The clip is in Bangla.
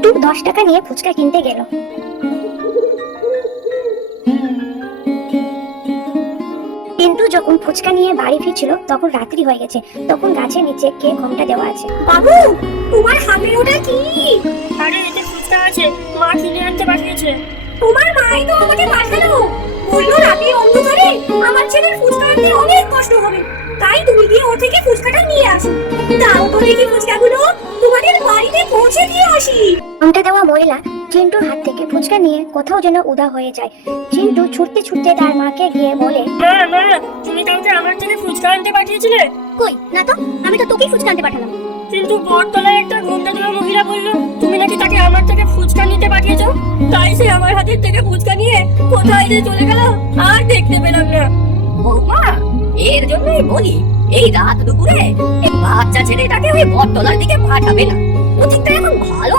চিন্টু 10 টাকা নিয়ে ফুচকা কিনতে গেল। চিন্টু যখন ফুচকা নিয়ে বাড়ি ফিরছিল তখন রাত্রি হয়ে গেছে। তখন গাছের নিচে কে ঘোমটা দেওয়া আছে। বাবু, তোমার হাতে ওটা কি? আরে এতে ফুচকা আছে, মা কিনে আনতে পাঠিয়েছে। তোমার মাই তো আমাকে পাঠালো, বললো রাতে অন্ধকারে আমার ছেলের ফুচকা আনতে অনেক কষ্ট হবে, তাই তুমি গিয়ে ওর থেকে ফুচকাটা নিয়ে আসো। দাও তো দেখি ফুচকাগুলো, তোমাদের বাড়িতে পৌঁছে দিয়ে আসি। ঘোমটা দেওয়া মহিলা চিন্টুর হাত থেকে ফুচকা নিয়ে কোথাও যেন উদা হয়ে যায়। চিন্টু ছুটতে ছুটতে তার মাকে গিয়ে বলে, মা মা, তুমি কালকে আমার থেকে ফুচকা আনতে পাঠিয়েছিলে? কই না তো, আমি তো তোকেই ফুচকা আনতে পাঠালাম। কিন্তু বটতলায় একটা ঘোমটা দেওয়া মহিলা বললো তুমি নাকি তাকে আমার থেকে ফুচকা নিতে পাঠিয়েছো। তাই সে আমার হাতের থেকে ফুচকা নিয়ে কোথায় যে চলে গেল আর দেখতে পেলাম না। বৌমা, এর জন্যই বলি এই রাত দুপুরে এই বাচ্চা ছেলেটাকে ওই বটতলার দিকে পাঠাবে না। ও ঠিক এখন ভালো